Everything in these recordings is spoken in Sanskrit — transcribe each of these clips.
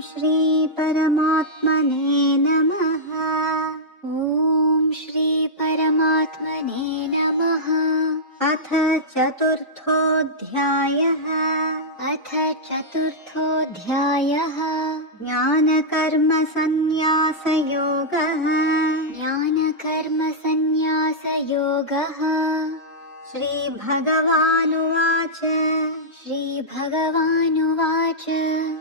श्री परमात्मने नमः। ॐ श्री परमात्मने नमः। अथ चतुर्थोऽध्यायः। अथ चतुर्थोऽध्यायः। ज्ञानकर्मसन्न्यासयोगः। ज्ञानकर्मसन्न्यासयोगः। श्रीभगवानुवाच। श्रीभगवानुवाच।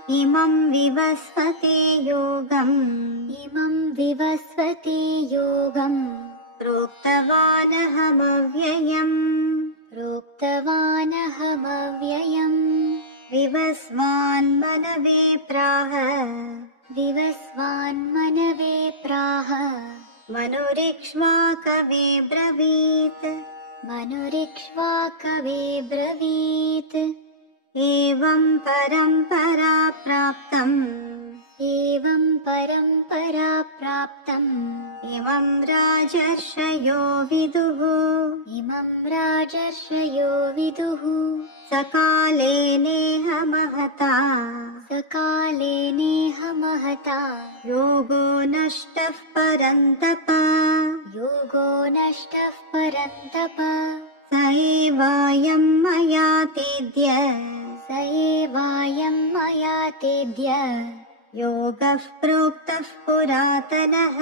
इमं विवस्वते योगम्। इमं विवस्वते योगम्। प्रोक्तवानहमव्ययम्। प्रोक्तवानहमव्ययम्। विवस्वान्मनवे प्राह। विवस्वान्मनवे प्राह। मनुरिक्ष्वाकवे ब्रवीत्। मनुरिक्ष्वाकवे ब्रवीत्। एवं परम्परा प्राप्तम्। एवं परम्परा प्राप्तम्। इमं राजर्षयो विदुः। इमं राजर्षयो विदुः। सकाले नेह महता। सकाले नेह महता। योगो नष्टः परन्तप। योगो नष्टः परन्तप। स एवायं मया तेद्य। स एवायं मया तेद्य। योगः प्रोक्तः पुरातनः।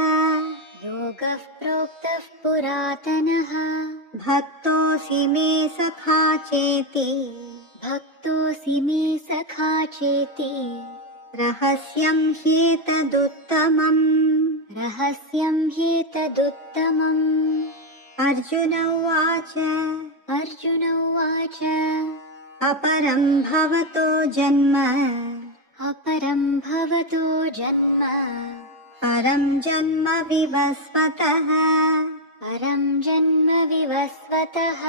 योगः प्रोक्तः पुरातनः। भक्तोऽसि मे सखा चेति। भक्तोऽसि मे सखा चेति। रहस्यं ह्येतदुत्तमम्। रहस्यं ह्येतदुत्तमम्। अर्जुन उवाच। अर्जुन उवाच। अपरं भवतो जन्म। अपरं भवतो जन्म। परं जन्म विवस्वतः। परं जन्म विवस्वतः।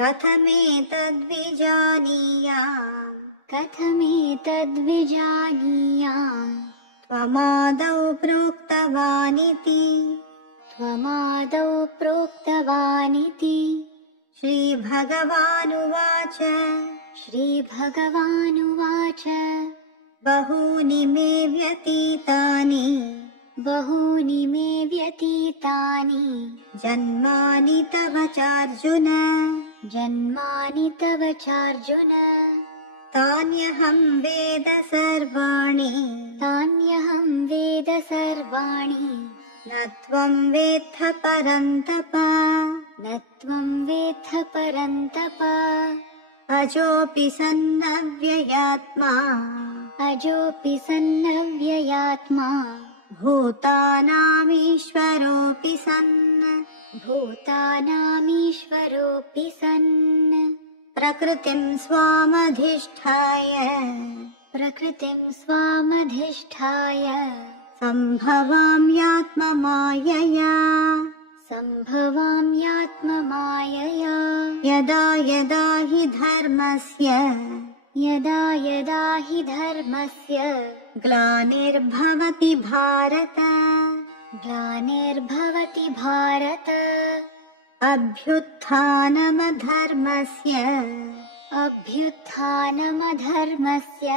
कथमेतद्विजानीयाम्। कथमेतद्विजानीयाम्। त्वमादौ प्रोक्तवानिति। त्वमादौ प्रोक्तवानिति। श्रीभगवानुवाच। श्रीभगवानुवाच। बहूनि मे व्यतीतानि। बहूनि मे व्यतीतानि। जन्मानि तव चार्जुन। जन्मानि तव चार्जुन। तान्यहं वेद सर्वाणि। तान्यहं वेद सर्वाणि। न त्वं वेत्थ परन्तप। न त्वं वेत्थ परन्तप। अजोऽपि सन्नव्ययात्मा। अजोऽपि सन्नव्ययात्मा। भूतानामीश्वरोऽपि सन्। भूतानामीश्वरोऽपि सन्। प्रकृतिं स्वामधिष्ठाय। प्रकृतिं स्वामधिष्ठाय। सम्भवाम्यात्ममायया। सम्भवाम्यात्ममायया। यदा यदा हि धर्मस्य। यदा यदा हि धर्मस्य। ग्लानिर्भवति भारत। ग्लानिर्भवति भारत। अभ्युत्थानमधर्मस्य। अभ्युत्थानमधर्मस्य।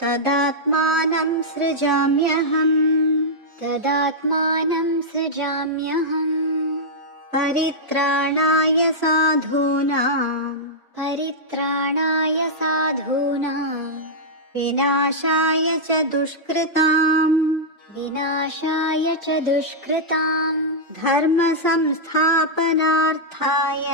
तदात्मानं सृजाम्यहम्। तदात्मानं सृजाम्यहम्। परित्राणाय साधूनां। परित्राणाय साधूनां। विनाशाय च दुष्कृताम्। विनाशाय च दुष्कृताम्। धर्म संस्थापनार्थाय।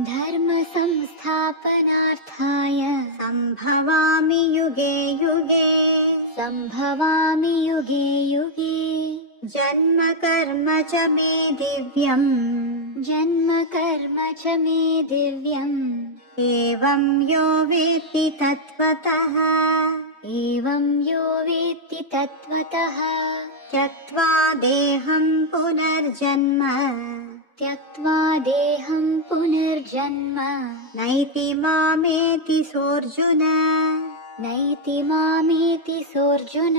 धर्म संस्थापनार्थाय। सम्भवामि युगे युगे। सम्भवामि युगे युगे। जन्म कर्म च मे दिव्यम्। जन्म कर्म च मे दिव्यम्। एवं यो वेत्ति तत्त्वतः। एवं यो वेत्ति तत्त्वतः। त्यक्त्वा देहं पुनर्जन्म। त्यक्त्वा देहं पुनर्जन्म। नैति मामेति सोऽर्जुन। नैति मामेति सोऽर्जुन।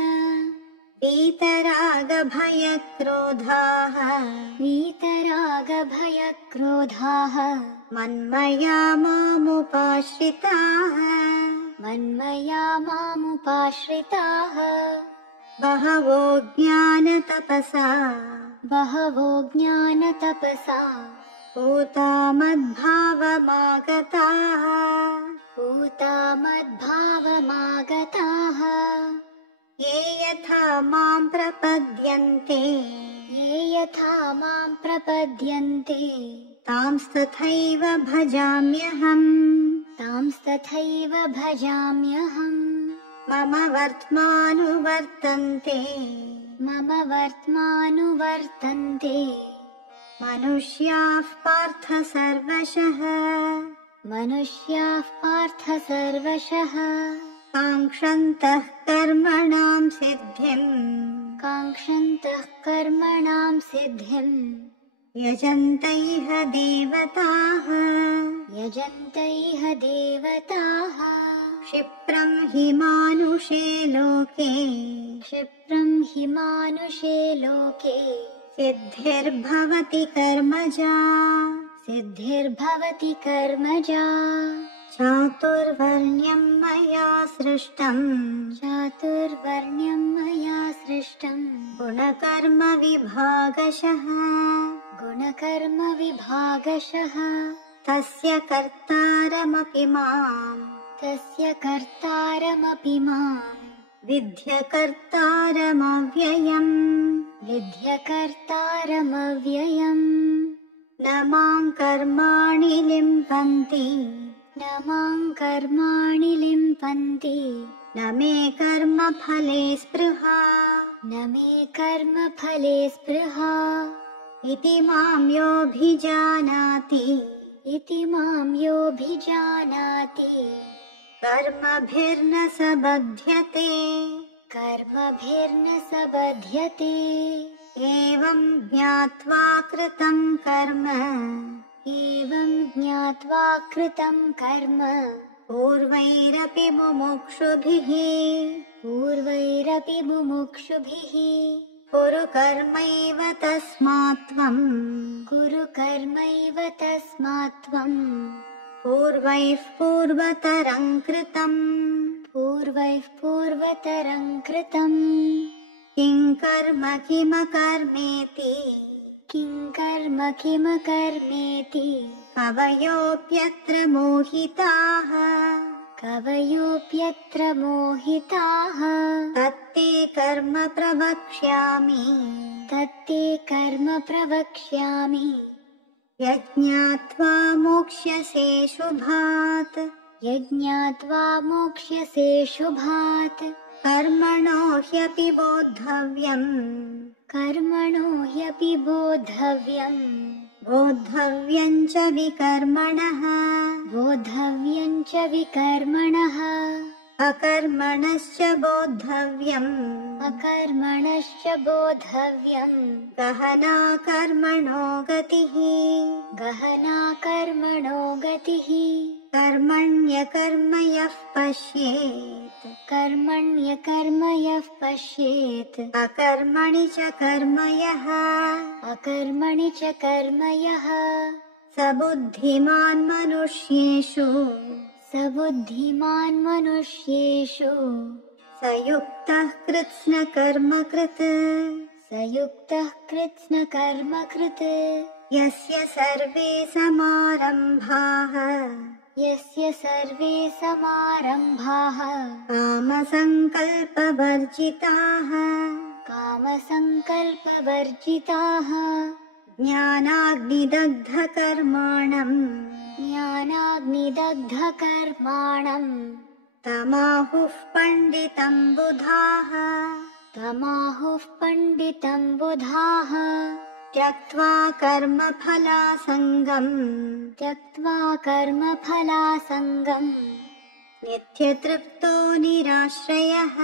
वीतरागभयक्रोधाः। वीतरागभयक्रोधाः। मन्मया मामुपाश्रिताः। मन्मया मामुपाश्रिताः बहवो ज्ञानतपसा पूता मद्भावमागताः ये यथा मां प्रपद्यन्ते तांस्तथैव भजाम्यहम् मम वर्त्मानुवर्तन्ते मनुष्याः पार्थ सर्वशः काङ्क्षन्तः कर्मणां सिद्धिम् यजन्तैह देवताः क्षिप्रं हि मानुषे लोके सिद्धिर्भवति कर्मजा चातुर्वर्ण्यं मया सृष्टम् गुणकर्म विभागशः तस्य कर्तारमपि मां विद्यकर्तारमव्ययम् न मां कर्माणि लिम्पन्ति न मे कर्मफले स्पृहा इति मां योऽभिजानाति कर्मभिर्न स बध्यते एवं ज्ञात्वा कृतं कर्म पूर्वैरपि मुमुक्षुभिः कुरु कर्मैव तस्मात्त्वम् पूर्वैः पूर्वतरं कृतम् किं कर्म किमकर्मेति कवयोऽप्यत्र मोहिताः तत्ते कर्म प्रवक्ष्यामि यज्ञात्वा मोक्ष्यसे शुभात् कर्मणो ह्यपि बोद्धव्यं च विकर्मणः अकर्मणश्च बोद्धव्यम् गहना कर्मणो गतिः कर्मण्यकर्मयः पश्येत् अकर्मणि च कर्मयः स बुद्धिमान् मनुष्येषु स युक्तः कृत्स्नकर्मकृत् यस्य सर्वे समारम्भाः कामसङ्कल्पवर्जिताः ज्ञानाग्निदग्धकर्माणम् तमाहुः पण्डितं बुधाः त्यक्त्वा कर्मफलासङ्गम् नित्यतृप्तो निराश्रयः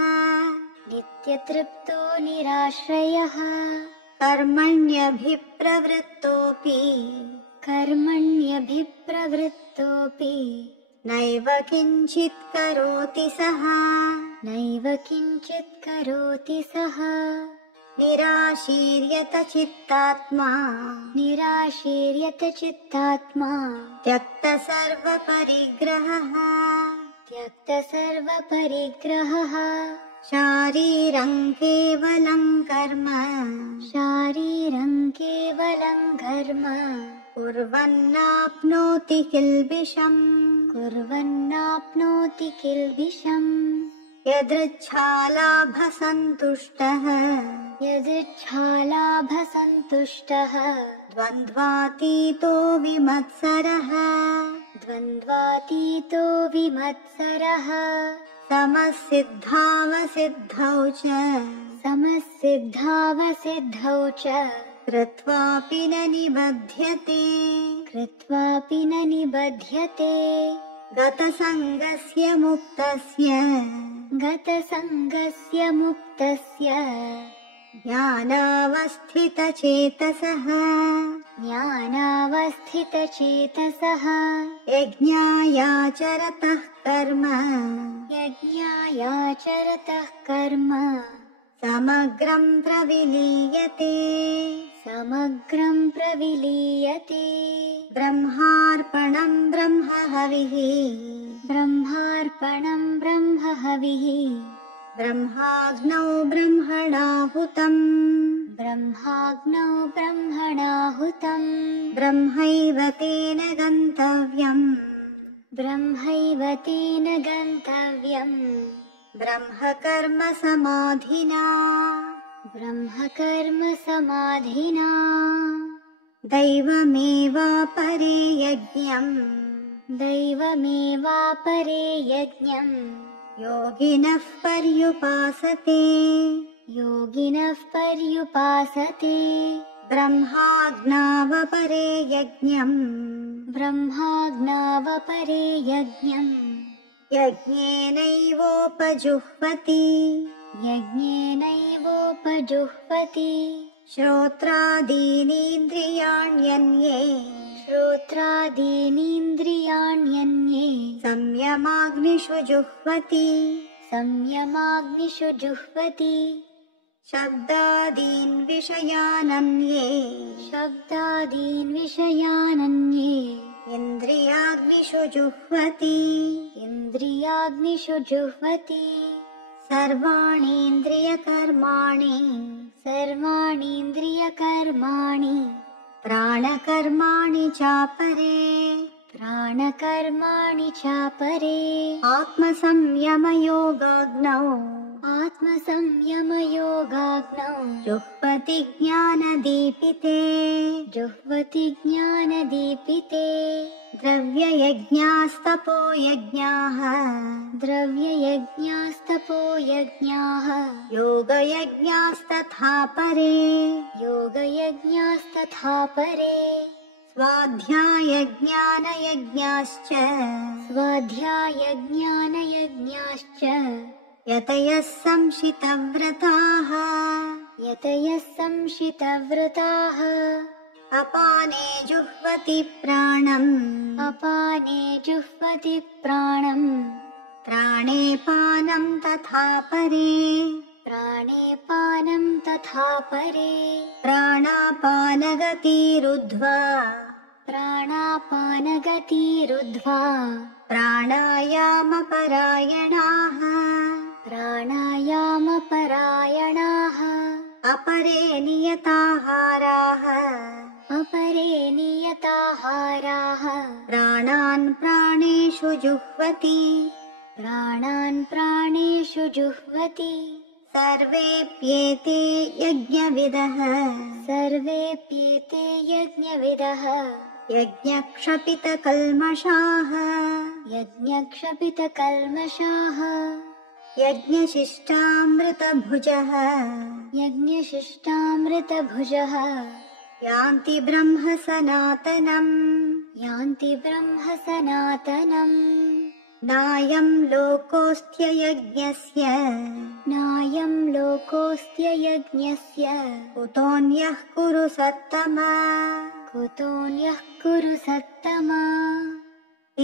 कर्मण्यभिप्रवृत्तोऽपि नैव किञ्चित् करोति सः निराशीर्यत चित्तात्मा त्यक्त सर्वपरिग्रहः त्यक्तसर्वपरिग्रहः शारीरं केवलं कर्म शारीरं केवलं कर्म कुर्वन्नाप्नोति किल्बिषम् कुर्वन्नाप्नोति किल्बिषम् यदृच्छालाभसन्तुष्टः यदृच्छालाभसन्तुष्टः द्वन्द्वातीतो विमत्सरः द्वन्द्वातीतो विमत्सरः समसिद्धावसिद्धौ च समसिद्धावसिद्धौ च कृत्वापि न निबध्यते कृत्वापि न निबध्यते गतसङ्गस्य मुक्तस्य गतसङ्गस्य मुक्तस्य ज्ञानावस्थितचेतसः ज्ञानावस्थितचेतसः यज्ञायाचरतः कर्म यज्ञायाचरतः कर्म समग्रं प्रविलीयते समग्रं प्रविलीयते ब्रह्मार्पणं ब्रह्महविः ब्रह्मार्पणं ब्रह्महविः ब्रह्माग्नौ ब्रह्मणाहुतम् ब्रह्माग्नौ ब्रह्मणाहुतम् ब्रह्मैव तेन गन्तव्यम् ब्रह्मैव तेन गन्तव्यम् ब्रह्मकर्म समाधिना ब्रह्मकर्म समाधिना दैवमेवापरे यज्ञम् दैवमेवापरे यज्ञम् योगिनः पर्युपासते योगिनः पर्युपासते ब्रह्माज्ञावपरे यज्ञम् ब्रह्माज्ञावपरे यज्ञम् यज्ञेनैवोपजुह्वति यज्ञेनैवोपजुह्वति श्रोत्रादीनीन्द्रियाण्यन्ये श्रोत्रादीनीन्द्रियाण्यन्ये संयमाग्निषु जुह्वति संयमाग्निषु जुह्वति शब्दादीन् विषयानन्ये शब्दादीन् विषयानन्ये इन्द्रियाग्निषु जुह्वति इन्द्रियाग्निषु जुह्वति सर्वाणीन्द्रियकर्माणि सर्वाणीन्द्रियकर्माणि प्राणकर्माणि चापरे प्राणकर्माणि चापरे आत्मसंयमयोगाग्नौ आत्मसंयमयोगाग्नौ जुह्वति ज्ञानदीपिते जुह्वति ज्ञानदीपिते द्रव्ययज्ञास्तपो यज्ञाः द्रव्ययज्ञास्तपो यज्ञाः योगयज्ञास्तथा परे योगयज्ञास्तथा परे स्वाध्यायज्ञानयज्ञाश्च स्वाध्यायज्ञानयज्ञाश्च यतयः संशितव्रताः यतयः संशितव्रताः अपाने जुह्वति प्राणम् अपाने जुह्वति प्राणम् प्राणे पानं तथा परे प्राणे पानं तथा परे प्राणापानगतिरुद्ध्वा प्राणापानगतिरुद्ध्वा प्राणायामपरायणाः प्राणायामपरायणाः अपरे नियताहाराः अपरे नियताहाराः प्राणान् प्राणेषु जुह्वति प्राणान् प्राणेषु जुह्वति सर्वेऽप्येते यज्ञविदः सर्वेऽप्येते यज्ञविदः यज्ञक्षपितकल्मषाः यज्ञक्षपितकल्मषाः यज्ञशिष्टामृतभुजः यज्ञशिष्टामृतभुजः यान्ति ब्रह्म सनातनम् यान्ति ब्रह्म सनातनम् नायं लोकोऽस्त्ययज्ञस्य नायं लोकोऽस्त्ययज्ञस्य कुतोऽन्यः कुरु सत्तमा कुतोऽन्यः कुरु सत्तमा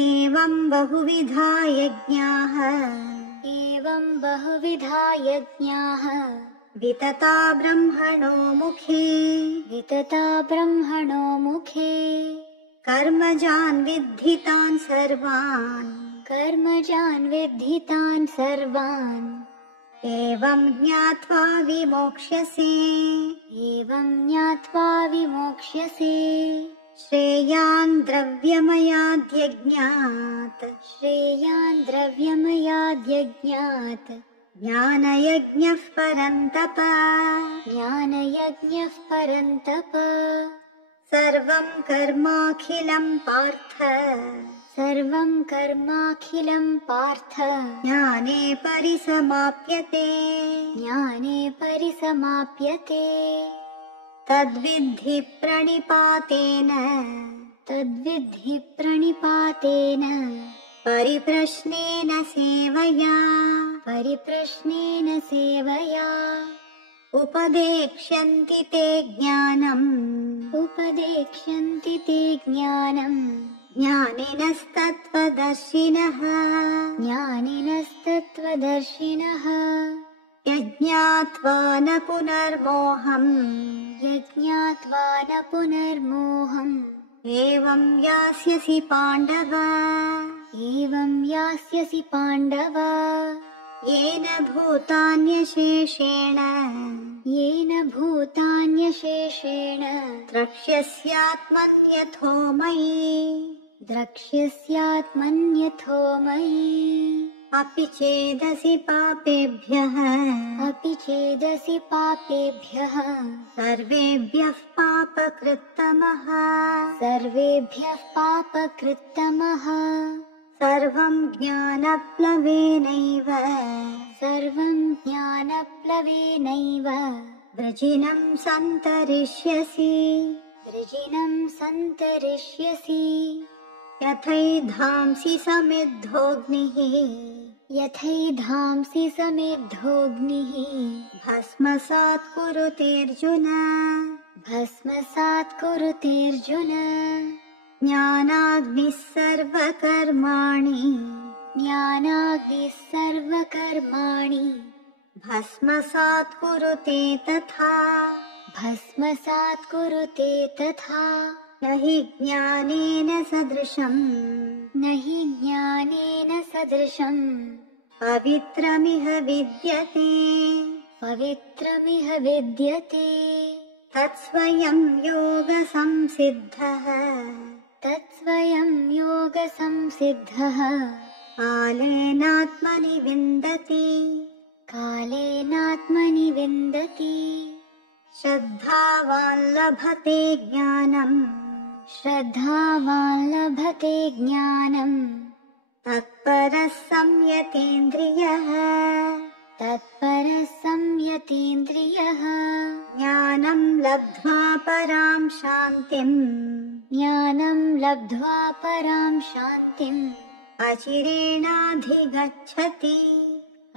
एवं बहुविधा यज्ञाः एवं बहुविधा यज्ञाः वितता ब्रह्मणो मुखे वितता ब्रह्मणो मुखे कर्मजान् विद्धितान् सर्वान् कर्मजान् विद्धि तान् सर्वान् एवं ज्ञात्वा विमोक्ष्यसे एवं ज्ञात्वा विमोक्ष्यसे श्रेयान् द्रव्यमयाद्यज्ञात् श्रेयान् द्रव्यमयाद्यज्ञात् ज्ञानयज्ञः परन्तप ज्ञानयज्ञः परन्तप सर्वं कर्माखिलं पार्थ सर्वं कर्माखिलं पार्थ ज्ञाने परिसमाप्यते ज्ञाने परिसमाप्यते तद्विद्धि प्रणिपातेन तद्विद्धि प्रणिपातेन परिप्रश्नेन सेवया परिप्रश्नेन सेवया उपदेक्ष्यन्ति ते ज्ञानम् उपदेक्ष्यन्ति ते ज्ञानम् ज्ञानिनस्तत्त्वदर्शिनः ज्ञानिनस्तत्त्वदर्शिनः यज्ञात्वा न पुनर्मोहम् यज्ञात्वा न पुनर्मोहम् एवं यास्यसि पाण्डव एवं यास्यसि पाण्डव येन भूतान्यशेषेण येन भूतान्यशेषेण द्रक्ष्यस्यात्मन्यथो मयि द्रक्ष्यस्यात्मन्यथो मयि अपि चेदसि पापेभ्यः अपि चेदसि पापेभ्यः सर्वेभ्यः पापकृत्तमः सर्वेभ्यः पापकृत्तमः सर्वं ज्ञानप्लवेनैव सर्वं ज्ञानप्लवेनैव वृजिनं सन्तरिष्यसि वृजिनं सन्तरिष्यसि यथैधांसि समिद्धोऽग्निः यथैधांसि समिद्धोऽग्निः भस्मसात् कुरुतेऽर्जुन भस्मसात् कुरुतेऽर्जुन ज्ञानाग्निः सर्वकर्माणि ज्ञानाग्निः सर्वकर्माणि भस्मसात् कुरुते तथा भस्मसात् कुरुते तथा न हि ज्ञानेन सदृशम् न हि ज्ञानेन सदृशम् पवित्रमिह विद्यते पवित्रमिह विद्यते तत्स्वयं योगसंसिद्धः तत्स्वयं योगसंसिद्धः कालेनात्मनि विन्दति कालेनात्मनि विन्दति श्रद्धावान् लभते ज्ञानम् श्रद्धावान् लभते ज्ञानम् तत्परः संयतेन्द्रियः तत्परः संयतेन्द्रियः ज्ञानं लब्ध्वा परां शान्तिम् ज्ञानं लब्ध्वा परां शान्तिम् अचिरेणाधिगच्छति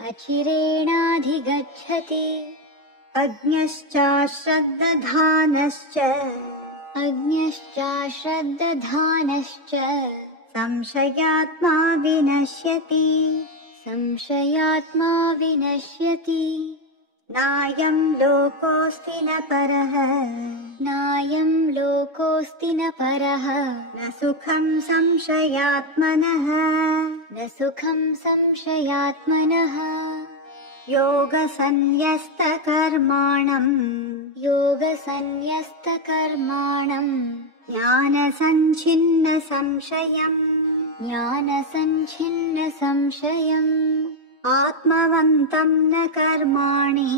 अचिरेणाधिगच्छति अज्ञश्चाश्रद्दधानश्च अज्ञश्चाश्रद्दधानश्च संशयात्मा विनश्यति संशयात्मा विनश्यति नायं लोकोऽस्ति न परः नायं लोकोऽस्ति न परः न सुखं संशयात्मनः न सुखं संशयात्मनः योगसन्न्यस्तकर्माणम् योगसन्न्यस्तकर्माणम् ज्ञानसञ्छिन्नसंशयम् ज्ञानसञ्छिन्नसंशयम् आत्मवन्तं न कर्माणि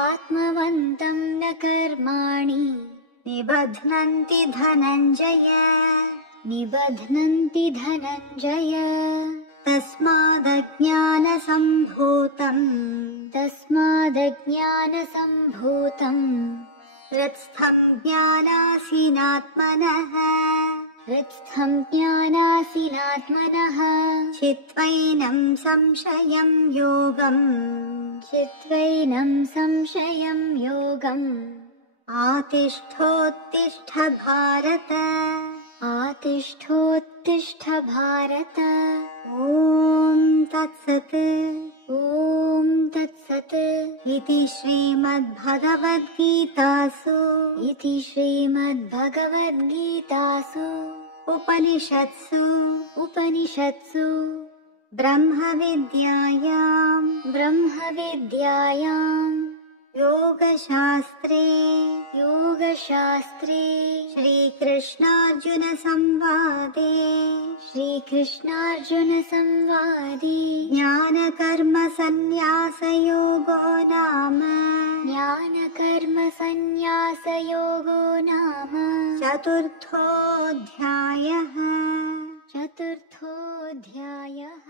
आत्मवन्तं न कर्माणि निबध्नन्ति धनञ्जय निबध्नन्ति धनञ्जय तस्मादज्ञानसम्भूतम् तस्मादज्ञानसम्भूतम् हृत्स्थं ज्ञानासीनात्मनः हृत्स्थं ज्ञानासीनात्मनः चित्वैनं संशयं योगम् चित्वैनं संशयं योगम् आतिष्ठोत्तिष्ठ भारत आतिष्ठोत्तिष्ठ भारत ॐ तत्सत् ॐ तत्सत् इति श्रीमद्भगवद्गीतासु इति श्रीमद्भगवद्गीतासु उपनिषत्सु उपनिषत्सु ब्रह्मविद्यायां ब्रह्मविद्यायां योगशास्त्रे योगशास्त्रे श्रीकृष्णार्जुनसंवादे श्रीकृष्णार्जुनसंवादे ज्ञानकर्मसन्न्यासयोगो नाम ज्ञानकर्मसन्न्यासयोगो नाम चतुर्थोऽध्यायः। चतुर्थोऽध्यायः।